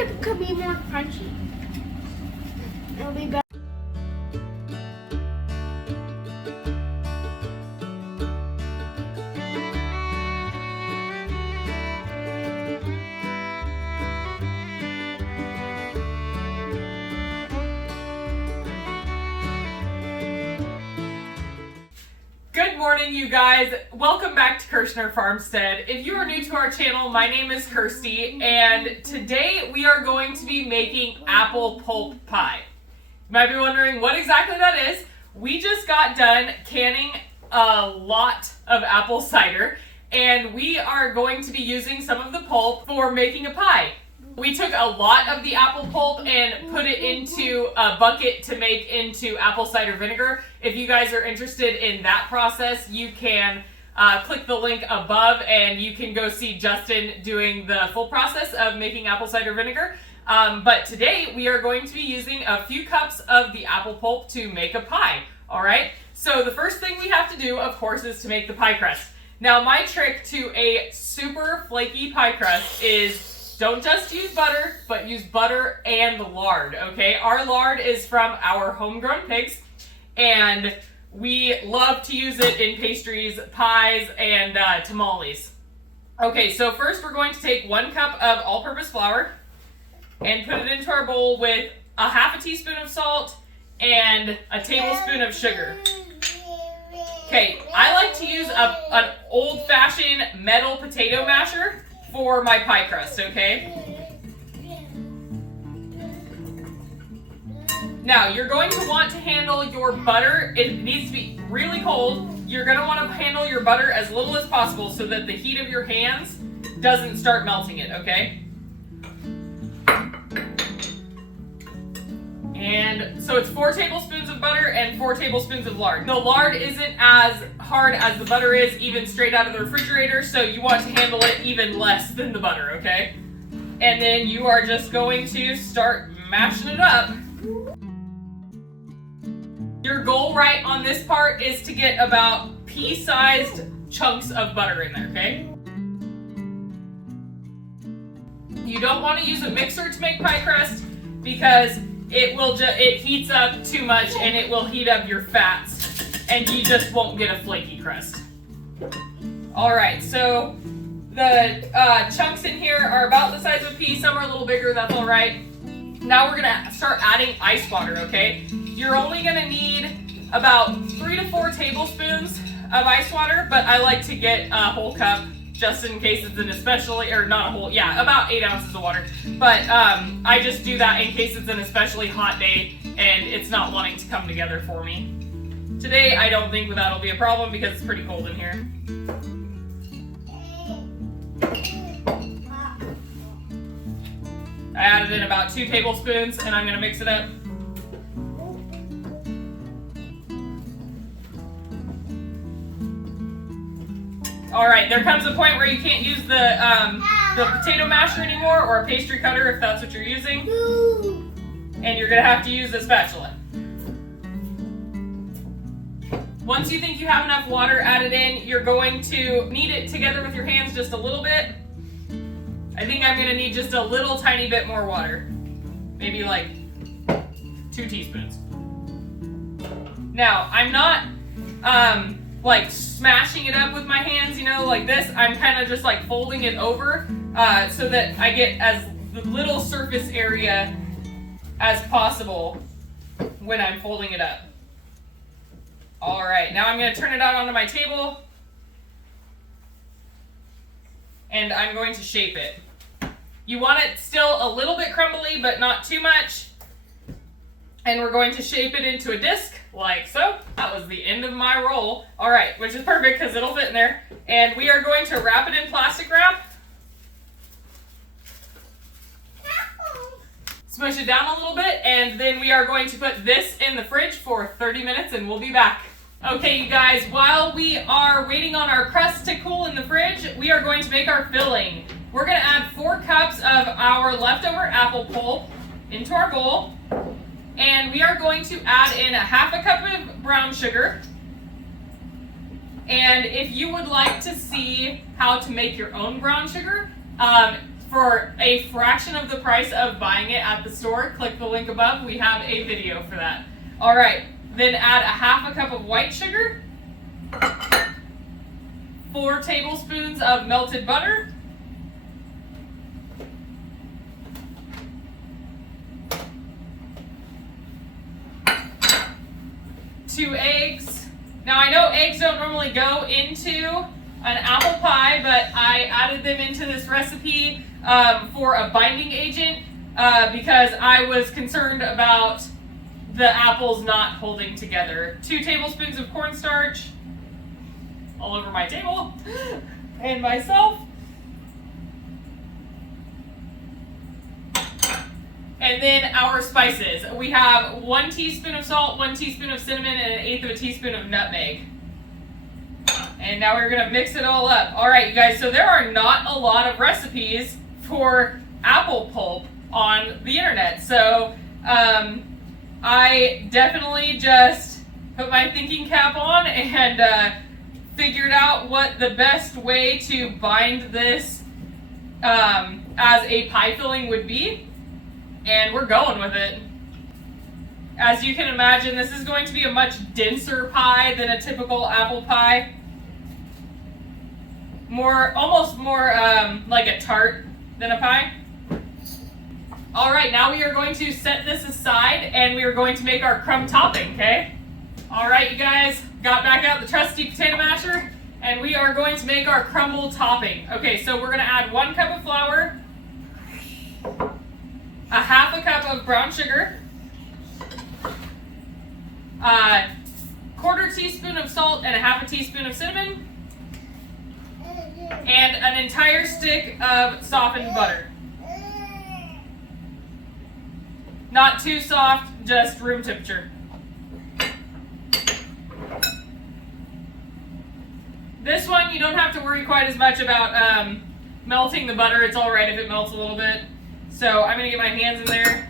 it could be more crunchy. It'll be better. Good morning, you guys. Welcome back to Kirshner Farmstead. If you are new to our channel, my name is Kirsty, and today we are going to be making apple pulp pie. You might be wondering what exactly that is. We just got done canning a lot of apple cider, and we are going to be using some of the pulp for making a pie. We took a lot of the apple pulp and put it into a bucket to make into apple cider vinegar. If you guys are interested in that process, you can click the link above and you can go see Justin doing the full process of making apple cider vinegar. But today we are going to be using a few cups of the apple pulp to make a pie. All right, so the first thing we have to do, of course, is to make the pie crust. Now, my trick to a super flaky pie crust is don't just use butter, but use butter and lard, okay? Our lard is from our homegrown pigs, and we love to use it in pastries, pies, and tamales. Okay, so first we're going to take 1 cup of all-purpose flour and put it into our bowl with a half a teaspoon of salt and a tablespoon of sugar. Okay, I like to use an old-fashioned metal potato masher for my pie crust, okay? Now, you're going to want to handle your butter. It needs to be really cold. You're going to want to handle your butter as little as possible so that the heat of your hands doesn't start melting it, okay? And so it's 4 tablespoons of butter and 4 tablespoons of lard. The lard isn't as hard as the butter is, even straight out of the refrigerator, so you want to handle it even less than the butter, okay? And then you are just going to start mashing it up. Your goal right on this part is to get about pea-sized chunks of butter in there, okay? You don't want to use a mixer to make pie crust because it heats up too much and it will heat up your fats and you just won't get a flaky crust. Alright, so the chunks in here are about the size of a pea. Some are a little bigger, that's alright. Now we're going to start adding ice water, okay? You're only going to need about 3 to 4 tablespoons of ice water, but I like to get a whole cup just in case it's an especially, or not a whole, yeah, about 8 ounces of water. But I just do that in case it's an especially hot day and it's not wanting to come together for me. Today, I don't think that'll be a problem because it's pretty cold in here. I added in about 2 tablespoons and I'm gonna mix it up. All right, there comes a point where you can't use the potato masher anymore, or a pastry cutter if that's what you're using. And you're gonna have to use a spatula. Once you think you have enough water added in, you're going to knead it together with your hands just a little bit. I think I'm gonna need just a little tiny bit more water. Maybe like 2 teaspoons. Now, I'm not like smashing it up with my hands, you know, like this. I'm kind of just like folding it over so that I get as little surface area as possible when I'm folding it up. All right, now I'm going to turn it out onto my table and I'm going to shape it. You want it still a little bit crumbly, but not too much. And we're going to shape it into a disc, like so. That was the end of my roll. All right, which is perfect because it'll fit in there. And we are going to wrap it in plastic wrap. Smush it down a little bit, and then we are going to put this in the fridge for 30 minutes, and we'll be back. Okay, you guys, while we are waiting on our crust to cool in the fridge, we are going to make our filling. We're going to add 4 cups of our leftover apple pulp into our bowl. And we are going to add in a half a cup of brown sugar. And if you would like to see how to make your own brown sugar, for a fraction of the price of buying it at the store. Click the link above. We have a video for that. All right, then add a half a cup of white sugar, 4 tablespoons of melted butter, 2 eggs. Now I know eggs don't normally go into an apple pie, but I added them into this recipe for a binding agent because I was concerned about the apples not holding together. 2 tablespoons of cornstarch all over my table and myself. And then our spices. We have 1 teaspoon of salt, 1 teaspoon of cinnamon, and 1/8 of a teaspoon of nutmeg. And now we're gonna mix it all up. All right, you guys, so there are not a lot of recipes for apple pulp on the internet. So I definitely just put my thinking cap on and figured out what the best way to bind this as a pie filling would be. And we're going with it. As you can imagine, this is going to be a much denser pie than a typical apple pie. Almost more like a tart than a pie. All right, now we are going to set this aside and we are going to make our crumb topping, okay? All right, you guys, got back out the trusty potato masher and we are going to make our crumble topping. Okay, so we're gonna add 1 cup of flour, a half a cup of brown sugar, 1/4 teaspoon of salt and a half a teaspoon of cinnamon, and an entire stick of softened butter. Not too soft, just room temperature. This one, you don't have to worry quite as much about melting the butter. It's all right if it melts a little bit. So I'm gonna get my hands in there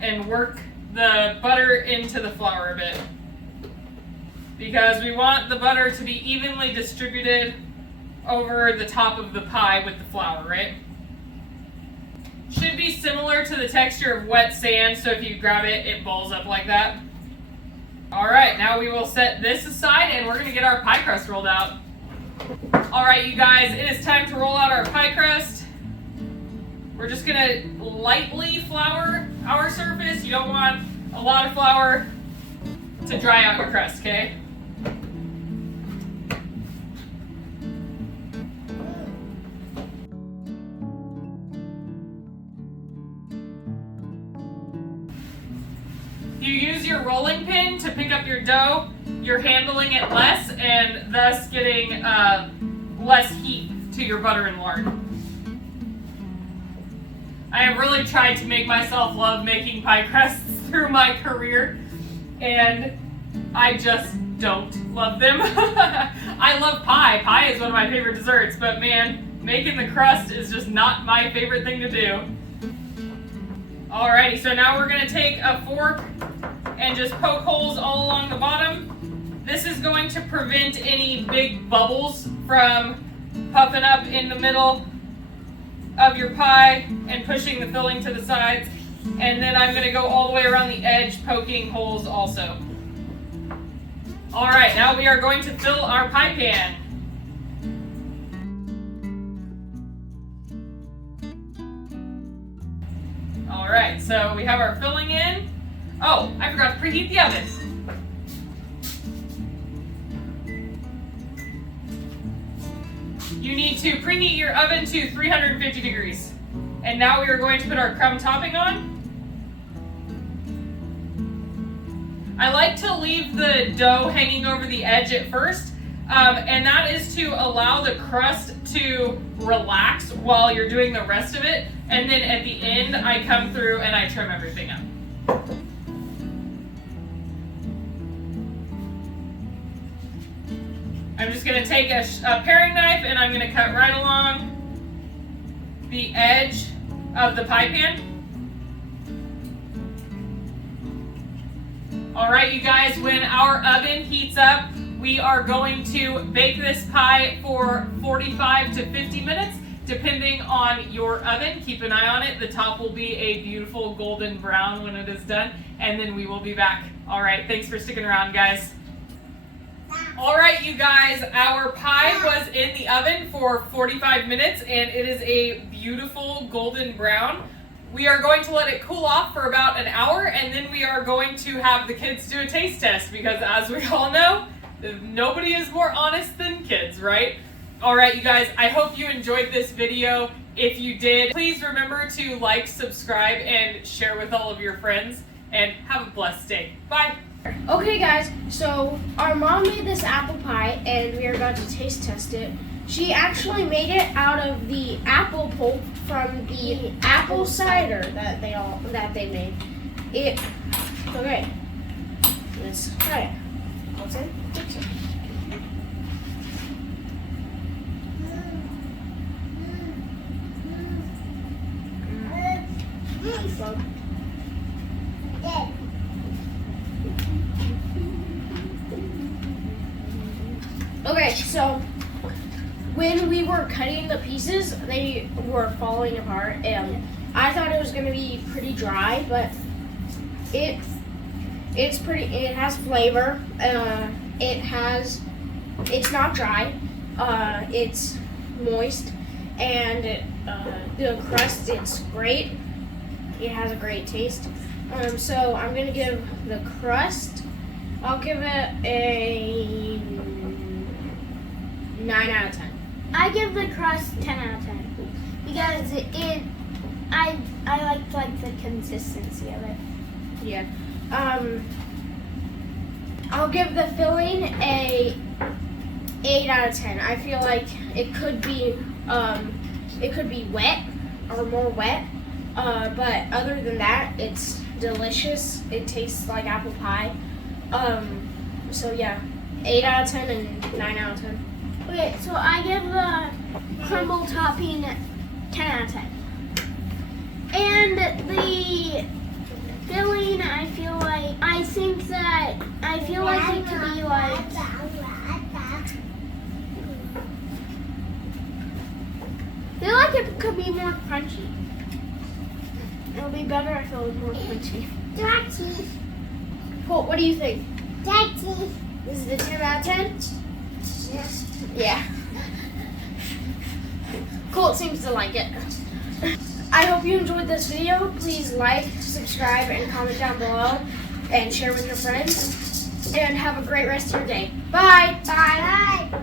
and work the butter into the flour a bit, because we want the butter to be evenly distributed over the top of the pie with the flour, right? Should be similar to the texture of wet sand, so if you grab it, it balls up like that. All right, now we will set this aside and we're gonna get our pie crust rolled out. All right, you guys, it is time to roll out our pie crust. We're just gonna lightly flour our surface. You don't want a lot of flour to dry out your crust, okay? You use your rolling pin to pick up your dough, you're handling it less and thus getting less heat to your butter and lard. I have really tried to make myself love making pie crusts through my career, and I just don't love them. I love pie. Pie is one of my favorite desserts, but man, making the crust is just not my favorite thing to do. Alrighty, so now we're gonna take a fork and just poke holes all along the bottom. This is going to prevent any big bubbles from puffing up in the middle of your pie and pushing the filling to the sides. And then I'm gonna go all the way around the edge, poking holes also. All right, now we are going to fill our pie pan. All right, so we have our filling in. Oh, I forgot to preheat the oven. You need to preheat your oven to 350 degrees. And now we are going to put our crumb topping on. I like to leave the dough hanging over the edge at first, and that is to allow the crust to relax while you're doing the rest of it. And then at the end, I come through and I trim everything up. I'm just gonna take a paring knife and I'm gonna cut right along the edge of the pie pan. All right, you guys, when our oven heats up, we are going to bake this pie for 45 to 50 minutes depending on your oven. Keep an eye on it. The top will be a beautiful golden brown when it is done, and then we will be back. All right, thanks for sticking around, guys. All right, you guys, our pie was in the oven for 45 minutes, and it is a beautiful golden brown. We are going to let it cool off for about an hour, and then we are going to have the kids do a taste test because, as we all know, nobody is more honest than kids, right? All right, you guys, I hope you enjoyed this video. If you did, please remember to like, subscribe, and share with all of your friends, and have a blessed day. Bye. Okay, guys, so our mom made this apple pie, and we are about to taste test it. She actually made it out of the apple pulp from the apple cider that they made. Okay. Let's try it. What's in? Okay, so when we were cutting the pieces, they were falling apart, and I thought it was going to be pretty dry, but it's pretty. It has flavor. It's not dry. It's moist, and the crust, it's great. It has a great taste. So I'm gonna give the crust. I'll give it a 9 out of 10. I give the crust 10 out of 10 because I like the consistency of it. Yeah. I'll give the filling a 8 out of 10. I feel like it could be wet or more wet, but other than that, it's delicious. It tastes like apple pie. So yeah, 8 out of 10 and 9 out of 10. Okay, so I give the crumble topping 10 out of 10. And the filling, I feel like it could be like, I feel like it could be more crunchy. It'll be better if it was more crunchy. Daddy. Cool, what do you think? Daddy. This is the 10 out of 10? Yeah. Cool, seems to like it. I hope you enjoyed this video. Please like, subscribe, and comment down below, and share with your friends. And have a great rest of your day. Bye. Bye. Bye.